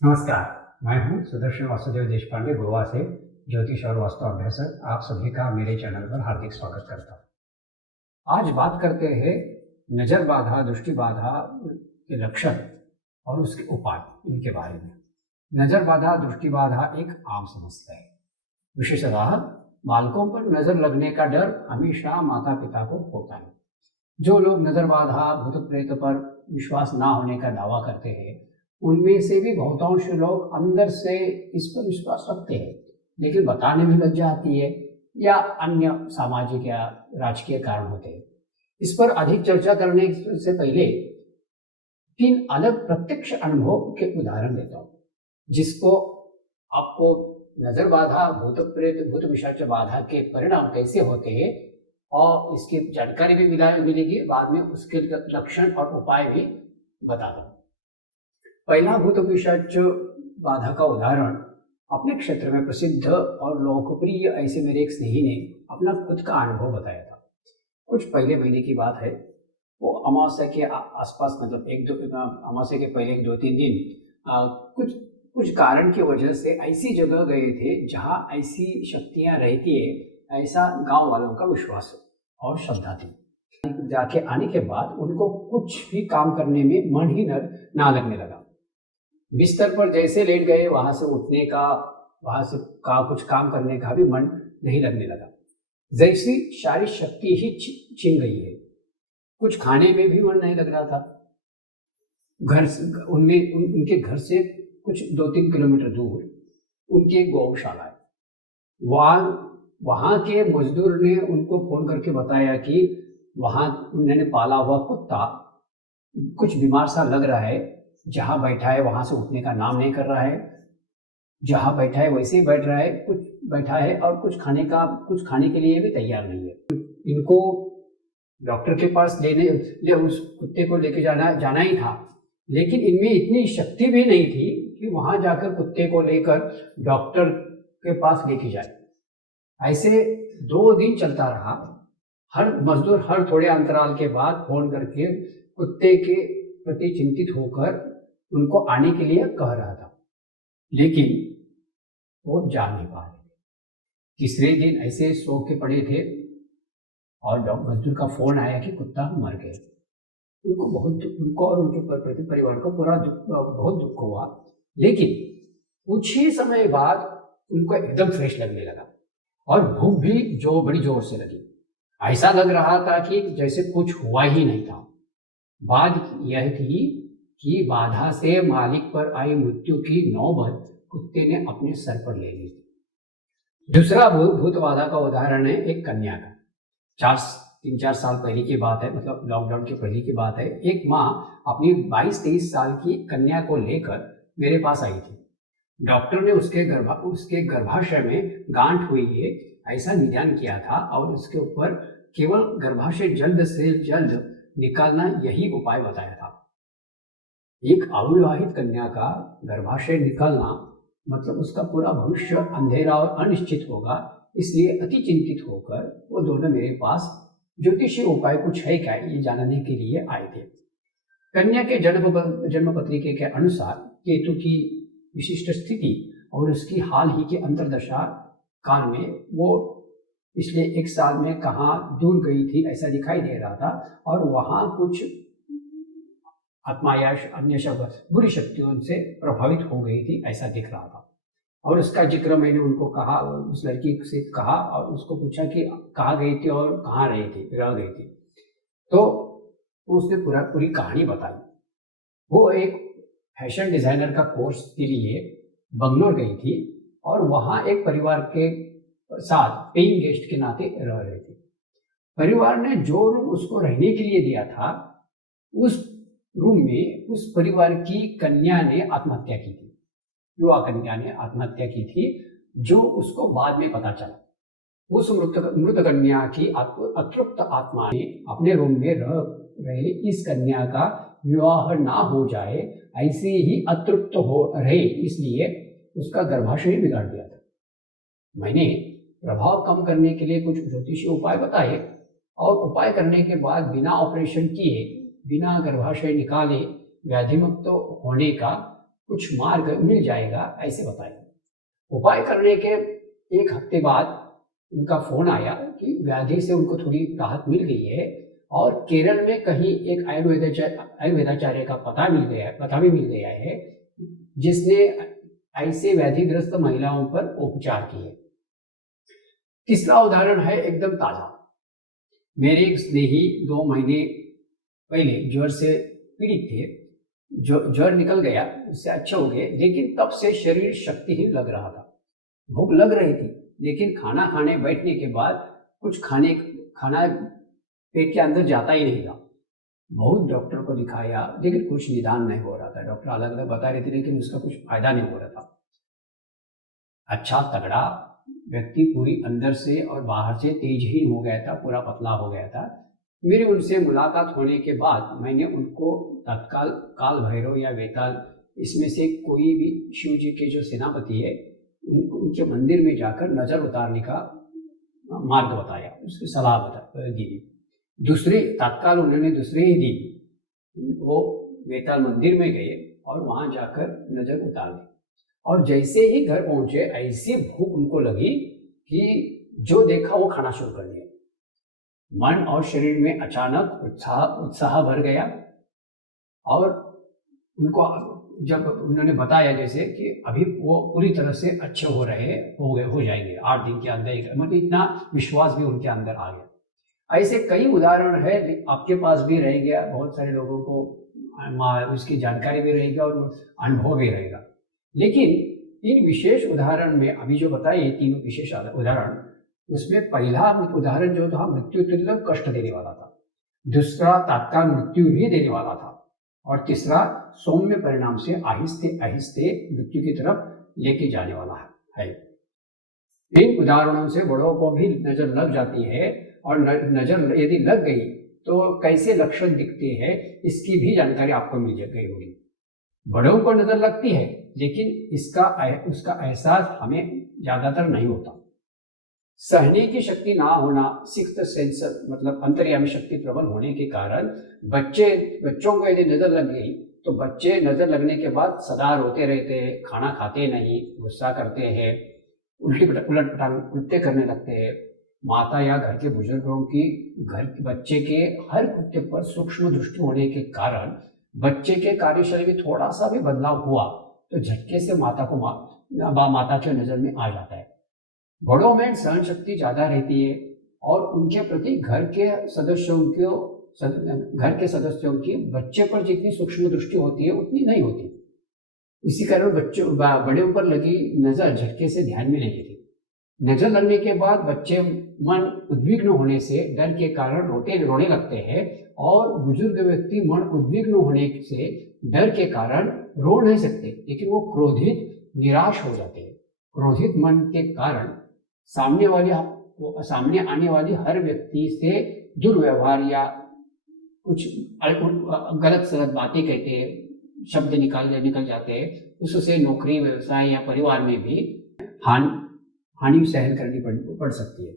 नमस्कार, मैं हूं सुदर्शन वासुदेव देशपांडे गोवा से ज्योतिष और वास्तु अभ्यासक। आप सभी का मेरे चैनल पर हार्दिक स्वागत करता हूं। आज बात करते हैं नजर बाधा, दृष्टि बाधा के लक्षण और उसके उपाय, इनके बारे में। नजर बाधा, दृष्टि बाधा एक आम समस्या है। विशेषतः बालकों पर नजर लगने का डर हमेशा माता पिता को होता है। जो लोग नजर बाधा, भूत प्रेत पर विश्वास ना होने का दावा करते हैं, उनमें से भी बहुतांश लोग अंदर से इस पर विश्वास रखते हैं, लेकिन बताने में लज्जा आती है या अन्य सामाजिक या राजकीय कारण होते हैं। इस पर अधिक चर्चा करने से पहले 3 अलग प्रत्यक्ष अनुभव के उदाहरण देता हूँ, जिसको आपको नजर बाधा, भूत प्रेत, भूत पिशाच बाधा के परिणाम कैसे होते हैं और इसकी जानकारी भी मिलेगी। बाद में उसके लक्षण और उपाय भी बता दूँ। पहला भूत पिशाच बाधा का उदाहरण अपने क्षेत्र में प्रसिद्ध और लोकप्रिय ऐसे मेरे एक स्नेही ने अपना खुद का अनुभव बताया था। कुछ पहले महीने की बात है। वो अमावस्या के आसपास, मतलब अमावस्या के पहले 2-3 दिन कुछ कारण की वजह से ऐसी जगह गए थे जहाँ ऐसी शक्तियाँ रहती है, ऐसा गांव वालों का विश्वास और श्रद्धा थी। जाके आने के बाद उनको कुछ भी काम करने में मन ही ना लगने लगा। बिस्तर पर जैसे लेट गए, वहां से उठने का कुछ काम करने का भी मन नहीं लगने लगा। जैसी सारी शक्ति ही छिन गई है। कुछ खाने में भी मन नहीं लग रहा था। उनके घर से कुछ 2-3 किलोमीटर दूर उनकी गौशाला है। वहां के मजदूर ने उनको फोन करके बताया कि वहां उन्होंने पाला हुआ कुत्ता कुछ बीमार सा लग रहा है। जहां बैठा है वहां से उठने का नाम नहीं कर रहा है। जहां बैठा है वैसे ही बैठ रहा है, कुछ बैठा है और कुछ खाने के लिए भी तैयार नहीं है। इनको डॉक्टर के पास उस कुत्ते को लेके जाना ही था, लेकिन इनमें इतनी शक्ति भी नहीं थी कि वहां जाकर कुत्ते को लेकर डॉक्टर के पास लेके जाए। ऐसे 2 दिन चलता रहा। हर मजदूर हर थोड़े अंतराल के बाद फोन करके कुत्ते के प्रति चिंतित होकर उनको आने के लिए कह रहा था, लेकिन वो जा नहीं पा रहे थे। तीसरे दिन ऐसे सो के पड़े थे और मजदूर का फोन आया कि कुत्ता मर गया। उनको और उनके परिवार को बहुत दुख हुआ, लेकिन कुछ ही समय बाद उनको एकदम फ्रेश लगने लगा और भूख भी बड़ी जोर से लगी। ऐसा लग रहा था कि जैसे कुछ हुआ ही नहीं था। बात यह थी कि बाधा से मालिक पर आई मृत्यु की नौबत कुत्ते ने अपने सर पर ले ली। दूसरा भूत बाधा का उदाहरण है एक कन्या का। 3-4 साल पहले की बात है, मतलब लॉकडाउन के पहले की बात है। एक माँ अपनी 22-23 साल की कन्या को लेकर मेरे पास आई थी। डॉक्टर ने उसके गर्भाशय में गांठ हुई है ऐसा निदान किया था और उसके ऊपर केवल गर्भाशय जल्द से जल्द निकालना यही उपाय बताया था। एक अविवाहित कन्या का गर्भाशय निकालना मतलब उसका पूरा भविष्य अंधेरा और अनिश्चित होगा। इसलिए अति चिंतित होकर वो दोनों मेरे पास ज्योतिषीय उपाय कुछ है क्या, ये जानने के लिए आए थे। कन्या के जन्म पत्रिके के अनुसार केतु की विशिष्ट स्थिति और उसकी हाल ही के अंतर्दशा काल में वो पिछले 1 साल में कहाँ दूर गई थी ऐसा दिखाई दे रहा था, और वहां कुछ आत्मा या अन्य बुरी शक्तियों से प्रभावित हो गई थी ऐसा दिख रहा था। और उसका जिक्र मैंने उनको कहा, उस लड़की से कहा और उसको पूछा कि कहाँ गई थी और कहाँ रह गई थी। तो उसने पूरी कहानी बताई। वो एक फैशन डिजाइनर का कोर्स के लिए बंगलोर गई थी और वहाँ एक परिवार के साथ पेइंग गेस्ट के नाते रह रही थी। परिवार ने जो रूम उसको रहने के लिए दिया था, उस रूम में उस परिवार की कन्या ने आत्महत्या की थी। युवा कन्या ने आत्महत्या की थी, जो उसको बाद में पता चला। उस मृत कन्या की अतृप्त आत्मा ने अपने रूम में रह रहे इस कन्या का विवाह ना हो जाए, ऐसे ही अतृप्त हो रहे, इसलिए उसका गर्भाशय बिगाड़ दिया था। मैंने प्रभाव कम करने के लिए कुछ ज्योतिषीय उपाय बताए और उपाय करने के बाद बिना ऑपरेशन किए, बिना गर्भाशय निकाले व्याधिमुक्त होने का कुछ मार्ग मिल जाएगा, ऐसे बताया। उपाय करने के 1 हफ्ते बाद उनका फोन आया कि व्याधि से उनको थोड़ी राहत मिल गई है और केरल में कहीं एक आयुर्वेदाचार्य का पता भी मिल गया है जिसने ऐसे व्याधिग्रस्त महिलाओं पर उपचार किए। तीसरा उदाहरण है एकदम ताजा। मेरे एक स्नेही 2 महीने पहले ज्वर से पीड़ित थे। ज्वर निकल गया, उससे अच्छा हो गए, लेकिन तब से शरीर शक्तिहीन लग रहा था। भूख लग रही थी, लेकिन खाना खाने बैठने के बाद कुछ खाना पेट के अंदर जाता ही नहीं था। बहुत डॉक्टर को दिखाया, लेकिन कुछ निदान नहीं हो रहा था। डॉक्टर अलग अलग बता रहे थे, लेकिन उसका कुछ फायदा नहीं हो रहा था। अच्छा तगड़ा व्यक्ति पूरी अंदर से और बाहर से तेजहीन हो गया था, पूरा पतला हो गया था। मेरी उनसे मुलाकात होने के बाद मैंने उनको तत्काल काल भैरव या वेताल, इसमें से कोई भी शिव जी के जो सेनापति है उनके मंदिर में जाकर नजर उतारने का मार्ग बताया, उसकी सलाह दी। तत्काल उन्होंने दूसरे ही दिन वो वेताल मंदिर में गए और वहां जाकर नजर उतार दी। और जैसे ही घर पहुंचे ऐसी भूख उनको लगी कि जो देखा वो खाना शुरू कर दिया। मन और शरीर में अचानक उत्साह भर गया। और उनको जब उन्होंने बताया जैसे कि अभी वो पूरी तरह से अच्छे हो जाएंगे 8 दिन के अंदर, मतलब इतना विश्वास भी उनके अंदर आ गया। ऐसे कई उदाहरण है, आपके पास भी रहेंगे, बहुत सारे लोगों को उसकी जानकारी भी रहेगी और अनुभव भी रहेगा। लेकिन इन विशेष उदाहरण में अभी जो बताए 3 विशेष उदाहरण, उसमें पहला उदाहरण जो था मृत्यु तुल्य कष्ट देने वाला था, दूसरा तात्काल मृत्यु ही देने वाला था, और तीसरा सौम्य परिणाम से आहिस्ते आहिस्ते मृत्यु की तरफ लेके जाने वाला है। इन उदाहरणों से बड़ों को भी नजर लग जाती है, और नजर यदि लग गई तो कैसे लक्षण दिखते हैं इसकी भी जानकारी आपको मिल गई होगी। बड़ों को नजर लगती है, लेकिन उसका एहसास हमें ज्यादातर नहीं होता। सहने की शक्ति ना होना, सिक्स्थ सेंस मतलब अंतर्यामी शक्ति प्रबल होने के कारण बच्चों को यदि नजर लग गई तो बच्चे नजर लगने के बाद सदा रोते रहते हैं, खाना खाते नहीं, गुस्सा करते हैं, उल्टे करने लगते हैं। माता या घर के बुजुर्गों की बच्चे के हर कृत्य पर सूक्ष्म दृष्टि होने के कारण बच्चे के कार्यशैली में थोड़ा सा भी बदलाव हुआ तो झटके से माता की नजर में आ जाता है। बड़ों में सहन शक्ति ज्यादा रहती है और उनके प्रति घर के सदस्यों की बच्चे पर जितनी सूक्ष्म दृष्टि होती है उतनी नहीं होती। इसी कारण बड़े पर लगी नजर झटके से ध्यान में नहीं लेती। नजर लगने के बाद बच्चे मन उद्विग्न होने से डर के कारण रोने लगते हैं, और बुजुर्ग व्यक्ति मन उद्विग्न होने से डर के कारण रो नहीं सकते, लेकिन वो क्रोधित निराश हो जाते हैं। क्रोधित मन के कारण सामने आने वाली हर व्यक्ति से दुर्व्यवहार या कुछ गलत सलत बातें कहते हैं, शब्द निकल जाते हैं, उससे नौकरी, व्यवसाय या परिवार में भी हानि सहन करनी पड़ सकती है।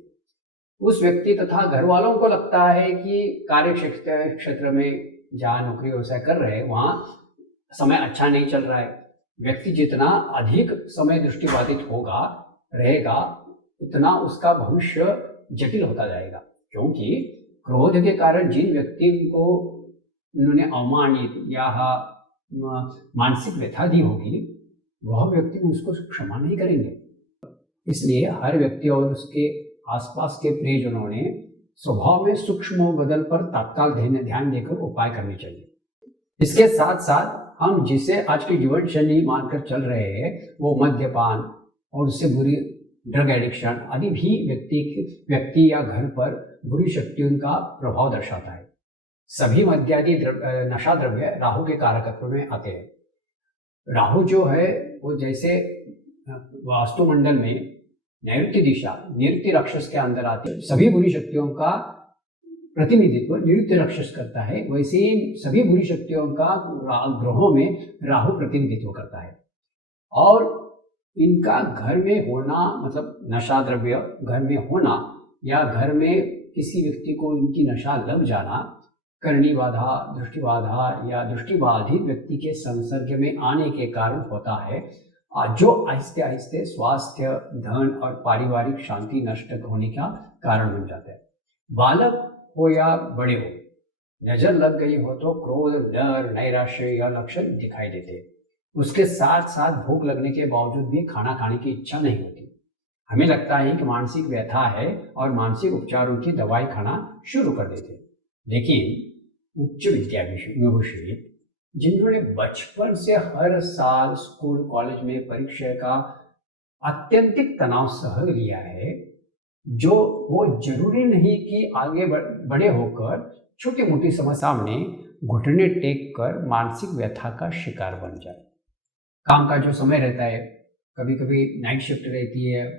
उस व्यक्ति तथा घर वालों को लगता है कि कार्य क्षेत्र में जहाँ नौकरी व्यवसाय कर रहे हैं वहाँ समय अच्छा नहीं चल रहा है। व्यक्ति जितना अधिक समय दृष्टिबाधित रहेगा उतना उसका भविष्य जटिल होता जाएगा, क्योंकि क्रोध के कारण जिन व्यक्ति को उन्होंने अवमानित या मानसिक व्यथा दी होगी वह व्यक्ति उसको क्षमा नहीं करेंगे। इसलिए हर व्यक्ति और उसके आसपास के प्रियजनों ने स्वभाव में सूक्ष्म बदल पर तत्काल ध्यान देकर उपाय करने चाहिए। इसके साथ साथ हम जिसे आज की जीवन शैली मानकर चल रहे हैं वो मद्यपान और उससे बुरी ड्रग एडिक्शन आदि भी व्यक्ति या घर पर बुरी शक्तियों का प्रभाव दर्शाता है। सभी मद्यादि नशा द्रव्य राहु के कारकत्व में आते हैं। राहु जो है वो जैसे वास्तुमंडल में नैऋत्य दिशा नैऋत्य राक्षस के अंदर आती है, सभी बुरी शक्तियों का प्रतिनिधित्व नैऋत्य राक्षस करता है, वैसे ही सभी बुरी शक्तियों का ग्रहों में राहु प्रतिनिधित्व करता है। और इनका घर में होना मतलब नशा द्रव्य घर में होना या घर में किसी व्यक्ति को इनकी नशा लग जाना करनी बाधा, दृष्टि बाधा या दृष्टिबाधित व्यक्ति के संसर्ग में आने के कारण होता है, जो आहिस्ते आहिस्ते स्वास्थ्य, धन और पारिवारिक शांति नष्ट होने का कारण बन जाता है। बालक हो या बड़े हो, नजर लग गई हो तो क्रोध, डर, नैराश्य या लक्षण दिखाई देते हैं। उसके साथ साथ भूख लगने के बावजूद भी खाना खाने की इच्छा नहीं होती। हमें लगता है कि मानसिक व्यथा है और मानसिक उपचारों की दवाई खाना शुरू कर देते हैं। लेकिन उच्च विद्याभूषी जिन्होंने बचपन से हर साल स्कूल कॉलेज में परीक्षा का अत्यंतिक तनाव सह लिया है, जो वो जरूरी नहीं कि आगे बड़े होकर छोटी मोटी समस्या में घुटने टेक कर मानसिक व्यथा का शिकार बन जाए। काम का जो समय रहता है, कभी कभी नाइट शिफ्ट रहती है,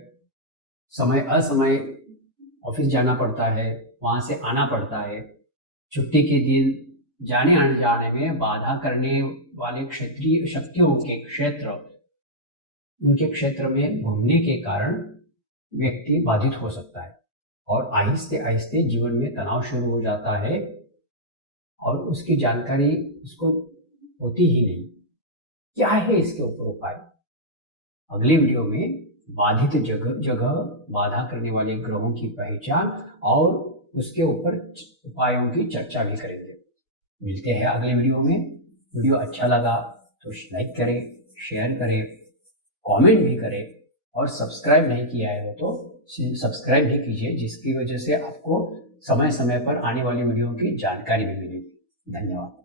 समय असमय ऑफिस जाना पड़ता है, वहाँ से आना पड़ता है, छुट्टी के दिन जाने आने जाने में बाधा करने वाले क्षेत्रीय शक्तियों के उनके क्षेत्र में घूमने के कारण व्यक्ति बाधित हो सकता है और आहिस्ते आहिस्ते जीवन में तनाव शुरू हो जाता है और उसकी जानकारी उसको होती ही नहीं। क्या है इसके ऊपर उपाय? अगली वीडियो में बाधित जगह बाधा करने वाले ग्रहों की पहचान और उसके ऊपर उपायों की चर्चा भी करेंगे। मिलते हैं अगले वीडियो में। वीडियो अच्छा लगा तो लाइक करें, शेयर करें, कमेंट भी करें और सब्सक्राइब नहीं किया है तो सब्सक्राइब भी कीजिए, जिसकी वजह से आपको समय समय पर आने वाली वीडियो की जानकारी भी मिलेगी। धन्यवाद।